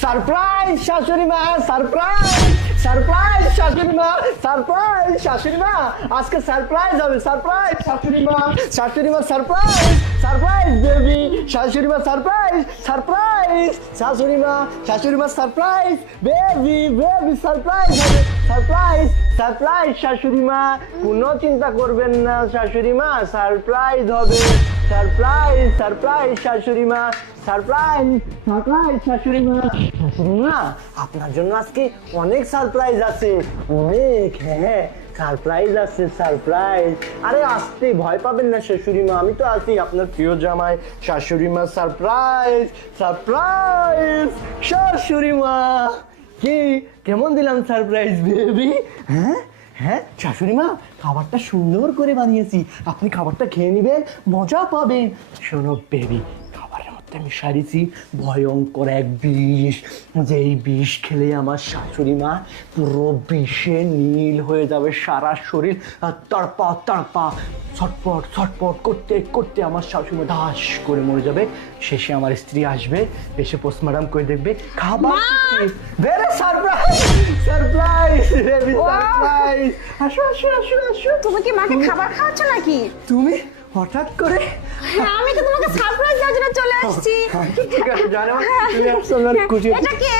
Surprise শাশুড়ি মা, surprise surprise শাশুড়ি মা, সারপ্রাইজ শাশুড়ি মা, আজকে সারপ্রাইজ হবে, সারপ্রাইজ শাশুড়ি মা, শাশুড়ি মা সারপ্রাইজ, সারপ্রাইজ বেবি, শাশুড়ি মা সারপ্রাইজ, সারপ্রাইজ শাশুড়ি মা, শাশুড়ি মা সারপ্রাইজ বেবি, বেবি সারপ্রাইজ হবে, সারপ্রাইজ সারপ্রাইজ শাশুড়ি মা, কোনো চিন্তা করবেন না শাশুড়ি মা, সারপ্রাইজ হবে, সারপ্রাইজ সারপ্রাইজ শাশুড়ি মা, সারপ্রাইজ সারপ্রাইজ শাশুড়ি মা, শাশুড়ি মা আপনার জন্য আজকে অনেক সারপ্রাইজ আছে, অনেক, হ্যাঁ সারপ্রাইজ আছে, সারপ্রাইজ। আরে আসতে ভয় পাবেন না শাশুড়ি মা, আমি তো আছি আপনার প্রিয় জামাই শাশুড়ি মা, সারপ্রাইজ সারপ্রাইজ শাশুড়ি মা। কি কেমন দিলাম সারপ্রাইজ বেবি? হ্যাঁ হ্যাঁ শাশুড়ি মা খাবারটা সুন্দর করে বানিয়েছি, আপনি খাবারটা খেয়ে নেবেন, মজা পাবেন। শোনো বেবি, খাবারের মধ্যে আমি সারিছি ভয়ঙ্কর এক বিষ, যেই বিষ খেলে আমার শাশুড়ি মা পুরো বিষে নীল হয়ে যাবে সারা শরীর, আর তড়পা তড়পা ছটপট ছটপট করতে করতে আমার শাশুড়ি মা ধাস করে মরে যাবে। শেষে আমার স্ত্রী আসবে, এসে পোস্টমর্টম করে দেখবে খাবার very surprise, surprise baby, surprise. আসো আসো আসো আসো। তুমি কি মাকে খাবার খাওয়াচ্ছ নাকি? তুমি হঠাৎ করে? আমি তো তোমাকে সারপ্রাইজ দেওয়ার জন্য চলে আসছি। ঠিক আছে জানো, তুমি আসছো আমার খুশি। এটা কে?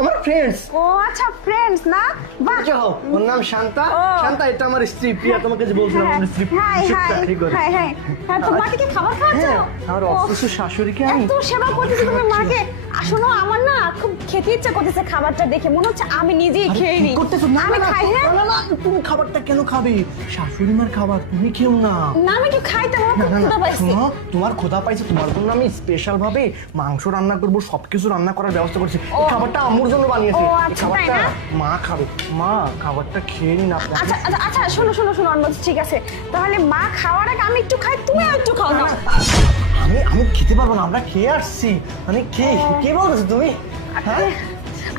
আমার ফ্রেন্ডস। ও আচ্ছা, ফ্রেন্ডস না? বাহ, যাও, ওর নাম শান্তা। ও। শান্তা এটা আমার স্ত্রী প্রিয়া, তোমাকে যে বলছিলাম আমার স্ত্রী হাই হাই চাকরি করে। High high. হ্যাঁ, তো মাকে কি খাবার খাওয়াচ্ছ? হ্যাঁ, আমার অসুস্থ শাশুড়িকে আমি এত সেবা করতেছি তুমি মাকে। আসলে আমার না খুব খেতে ইচ্ছা করতেছে, খাবারটা দেখে মনে হচ্ছে আমি নিজেই খেয়ে নিই। করতেছো না? আমি খাই। হ্যাঁ না না, তুমি খাবারটা কেন খাবে? শাশুড়ি মার খাবার তুমি খেও না। না, আমি একটু খাইতে আমার না খুব না না, ক্ষুধা পাইছে। শোনো, তোমার ক্ষুধা পাইছে, তোমার জন্য আমি স্পেশাল ভাবে মাংস রান্না করব, সবকিছু রান্না করার ব্যবস্থা করছি। এই খাবারটা আম্মুর জন্য বানিয়েছি। ও, এই আচ্ছা, খাবারটা তাই না? মা খাবে। মা খাবারটা খেয়ে নিন আপনি। আচ্ছা আচ্ছা আচ্ছা, শোনো শোনো শোনো অন্য, ঠিক আছে তাহলে মা খাওয়ার আগে আমি একটু খাই, তুমি একটু খাও না। আমি আমি খেতে পারবো না, আমরা খেয়ে আসছি। মানে কে বলছো তুমি? হ্যাঁ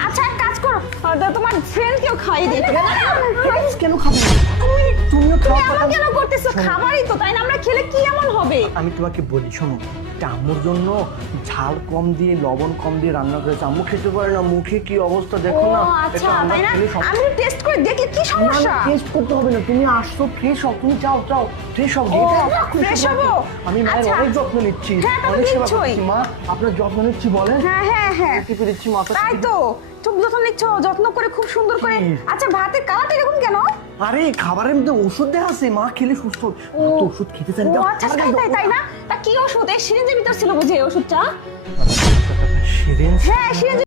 আচ্ছা এক কাজ করো, তোমার ফ্রেন্ড কেউ খাইয়ে দিই। কেন খাবে? তুমিও তুমি খাও। এমন কেন করতেছো? খাবারই তো, তাই না? আমরা খেলে কি এমন হবে? আমি তোমাকে বলি, শোনো, এটা আম্মুর জন্য ঝাল কম দিয়ে লবণ কম দিয়ে রান্না করেছে, আম্মু খেতে পারে না, মুখে কি অবস্থা দেখো ও না। আচ্ছা, এটা আমরা তাই না? খেলে সব- আমি টেস্ট করে দেখি কি সমস্যা। টেস্ট করতে হবে না, তুমি আসছো ফ্রেশ হও, তুমি চাও চাও ফ্রেশ হও। ও, fresh হবো? আমি মায়ের আচ্ছা। অনেক যত্ন নিচ্ছি, হ্যাঁ, তা তো অনেক সেবা নিচ্ছই। করছি। মা আপনার যত্ন নিচ্ছি বলেন। হ্যাঁ হ্যাঁ হ্যাঁ, টিপে দিচ্ছি মাথা। তাই তো খুব যত্ন নিচ্ছ, যত্ন করে খুব সুন্দর করে। কি? আচ্ছা ভাতের কালারটা এরকম কেন? আরে খাবারের মধ্যে ওষুধ দেওয়া আছে, মা খেলে সুস্থ হবে। ও। মা তো ওষুধ খেতে চান ও আচ্ছা, তাই তাই তাই না? তা কি ওষুধ? এই সিরিঞ্জের ভিতর ছিল বুঝি এই ওষুধটা? সিরিঞ্জ? হ্যাঁ সিরিঞ্জ